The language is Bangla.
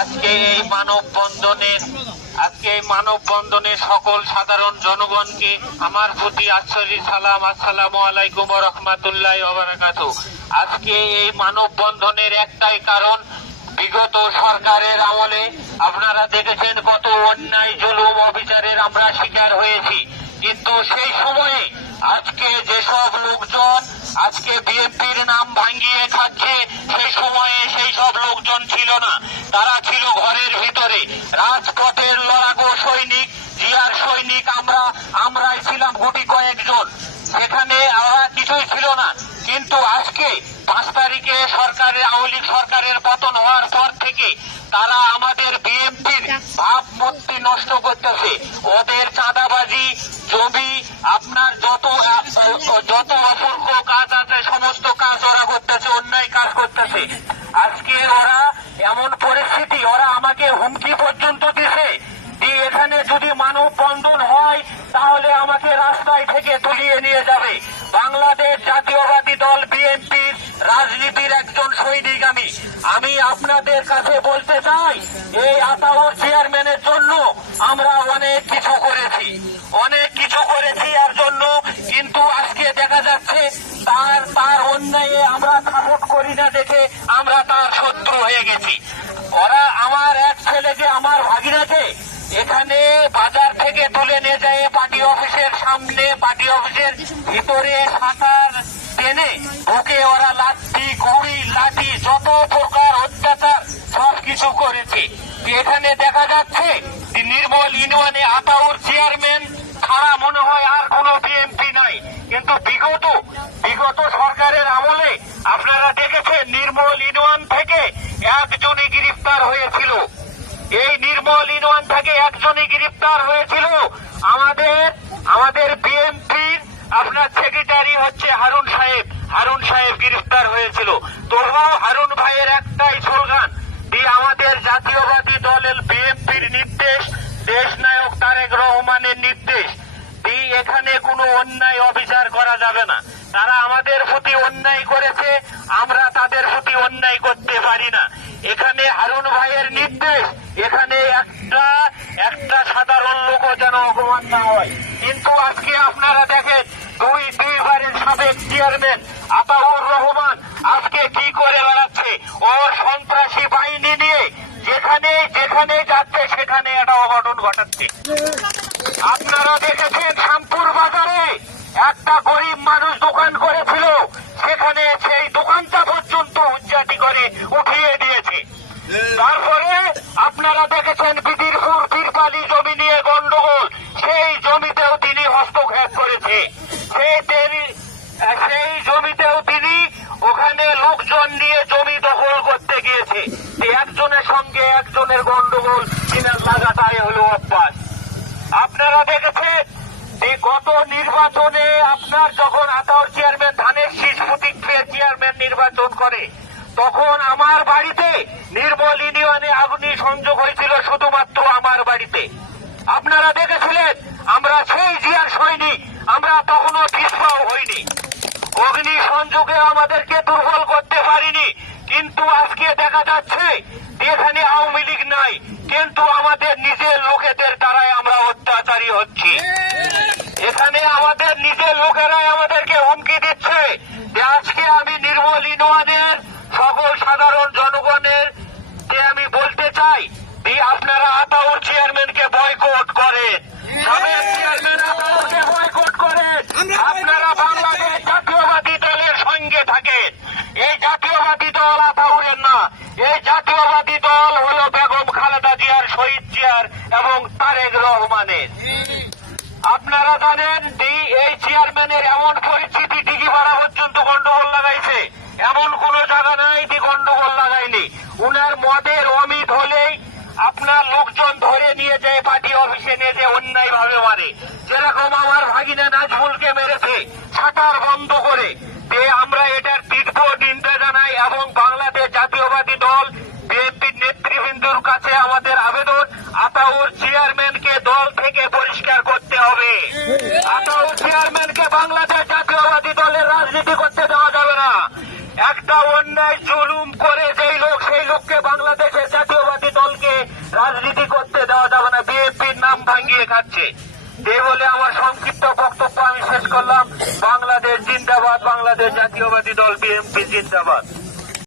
আজকে এই মানববন্ধনে সকল সাধারণ জনগণকে আমার প্রতি আন্তরিক সালাম। আসসালামু আলাইকুম ওয়া রাহমাতুল্লাহি ওয়া বারাকাতুহু। আজকে এই মানববন্ধনের একটাই কারণ, বিগত সরকারের আমলে আপনারা দেখেছেন কত অন্যায় জুলুম অবিচারের আমরা শিকার হয়েছি, কিন্তু সেই সময়ে আজকে যেসব লোকজন আজকে বিএনপির নাম ভাঙিয়ে খাচ্ছে, সেই সময়ে সেই সব লোকজন ছিল না। তারা ছিল ঘরের ভিতরে রাজপথের লড়াকু সৈনিক, জিয়ার সৈনিক। আমরাই ছিলাম গুটি কয়েকজন, সেখানে ওরা কিছুই ছিল না। কিন্তু আজকে 5 তারিখে আওয়ামী লীগ সরকারের পতন হওয়ার পর থেকে তারা আমাদের বিএনপির ভাবমূর্তি নষ্ট করতেছে। ওদের চাঁদাবাজি, জমি, আপনার যত অপূর্ব কাজ আছে সমস্ত কাজ ওরা করতেছে, অন্যায় কাজ করতেছে। আজকে ওরা এমন পরিস্থিতি, ওরা আমাকে হুমকি পর্যন্ত দিছে যে এখানে যদি মানববন্ধন হয় তাহলে আমাকে রাস্তায় থেকে তুলিয়ে নিয়ে যাবে। বাংলাদেশ জাতীয়বাদী দল বিএনপির রাজনীতির একজন সৈনিক আমি আপনাদের কাছে বলতে চাই, এই আতাউর চেয়ারম্যানের জন্য আমরা অনেক কিছু করেছি এর জন্য, কিন্তু আজকে দেখা যাচ্ছে তার অন্যায়ে আমরা সাপোর্ট করি না দেখে আমরা তার শত্রু হয়ে গেছি। ওরা আমার এক ছেলেকে, আমার ভাগিনাকে এখানে বাজার থেকে তুলে নিয়ে যায় পার্টি অফিসের সামনে, পার্টি অফিসের ভিতরে সাঁতার টেনে ঢুকে ওরা লাঠি যত প্রকার অত্যাচার সবকিছু করেছে। এখানে দেখা যাচ্ছে নির্মল ইউনিয়নে আতাউর চেয়ারম্যান ছাড়া মনে হয় আর কোন বিএনপি নাই। কিন্তু বিগত সরকারের আমলে আপনারা দেখেছেন নির্মল ইউনিয়ন থেকে একজনই গ্রেফতার হয়েছিল। এই নির্মল ইউনিয়ন থেকে একজনই গ্রেফতার হয়েছিল। আমাদের বিএনপির আপনার সেক্রেটারি হচ্ছে হারুন সাহেব গ্রেফতার হয়েছিল। তবুও হারুন ভাইয়ের একটাই স্লোগান দিয়ে আমাদের জাতীয়বাদী দলের বিএনপির নির্দেশ, দেশ নায়ক তারেক রহমানের নির্দেশ দিয়ে এখানে কোনো অন্যায় অবিচার করা যাবে না। তারা আমাদের প্রতি অন্যায় করেছে, আমরা তাদের প্রতি অন্যায় করতে পারি না। এখানে হারুন ভাইয়ের নির্দেশ, এখানে একটা সাধারণ লোকও যেন অপমান না হয়। কিন্তু আজকে আপনারা দেখেন দুইবারের সাবেক চেয়ারম্যান আতাউর রহমান আজকে কি করে বেড়াচ্ছে। ওর সন্ত্রাসী বাহিনী নিয়ে যেখানে যাচ্ছে সেখানে একটা অঘটন ঘটাচ্ছে। আপনারা দেখেছেন শামপুর বাজারে একটা গরিব মানুষ দোকান করেছিল, সেখানে সেই দোকানটা পর্যন্ত উচ্চাটি করে উঠিয়ে দিয়েছে। তারপরে আপনারা দেখেছেন বিদিরপুর তিরপালি জমি নিয়ে গন্ডগোল, সেই জমিতেও তিনি হস্তক্ষেপ করেছে। সেই জমিতেও তিনি ওখানে লোকজন নিয়ে জমি দখল করতে গিয়েছে। একজনের সঙ্গে একজনের গন্ডগোল কিনার লাগাতারে হলো অভ্যাস। আপনারা দেখেছেন যে গত নির্বাচনে আপনার যখন আতাউর চেয়ারম্যান ধানের শীষ প্রতীক পেয়ে চেয়ারম্যান নির্বাচন করে, তখন আমার বাড়িতে নির্মল ইউনিয়নে অগ্নি সংযোগ হয়েছিল, শুধুমাত্র আমার বাড়িতে। আপনারা দেখেছিলেন আমরা সেই জিয়ার সৈনিক, আমরা তখনও পিছপাও হইনি, অগ্নি সংযোগে আমাদেরকে দুর্বল করতে পারিনি। কিন্তু আজকে দেখা যাচ্ছে এখানে আওয়ামী লীগ নাই, কিন্তু আমাদের নিজের লোকেদের দ্বারাই আমরা অত্যাচারী হচ্ছি। এখানে আমাদের নিজের লোকেরাই আমাদেরকে হুমকি দিচ্ছে। যে আজকে আমি নির্মল ইউনিয়নের সকল সাধারণ জনগণের যে আমি বলতে চাই যে আপনারা আতাউর চেয়ারম্যানকে বয়কট করেন, সাবেক চেয়ারম্যান আতাউরকে বয়কট করেন, আপনারা বাংলাদেশ জাতীয়বাদী দলের সঙ্গে থাকেন। এই জাতীয়বাদী দল আতাউরের না, এই জাতীয়বাদী দল হলো বেগম খালেদা জিয়ার, শহীদ জিয়ার এবং তারেক রহমানের। আপনারা জানেন এই চেয়ারম্যানের এমন পরিস্থিতি ডিগিপাড়া পর্যন্ত গন্ডগোল লাগাইছে, এমন কোন জায়গা নাই যে গন্ডগোল লাগায়নি। উনার মদের অমিত হলেই আপনার লোকজন ধরে নিয়ে যায় পার্টি অফিসে নিয়ে যে অন্যায় ভাবে মারে। যেরকম আমার ভাগিনা নাজমুলকে মেরেছে শাটার বন্ধ করে। আমরা এটার তীব্র নিন্দা জানাই এবং বাংলাদেশ জাতীয়বাদী দল বিএনপির নেতৃবৃন্দর কাছে আমাদের আবেদন, আতাউর চেয়ারম্যানকে দল থেকে পরিষ্কার করতে হবে। আতাউর চেয়ারম্যানকে বাংলাদেশ জাতীয়বাদী দলের রাজনীতি করতে দেওয়া যাবে না। একটা অন্যায় জুলুম করে যেই লোক, সেই লোককে বাংলাদেশের জাতীয় বিএনপির নাম ভাঙিয়ে খাচ্ছে। এই বলে আমার সংক্ষিপ্ত বক্তব্য আমি শেষ করলাম। বাংলাদেশ জিন্দাবাদ, বাংলাদেশ জাতীয়বাদী দল বিএনপি জিন্দাবাদ।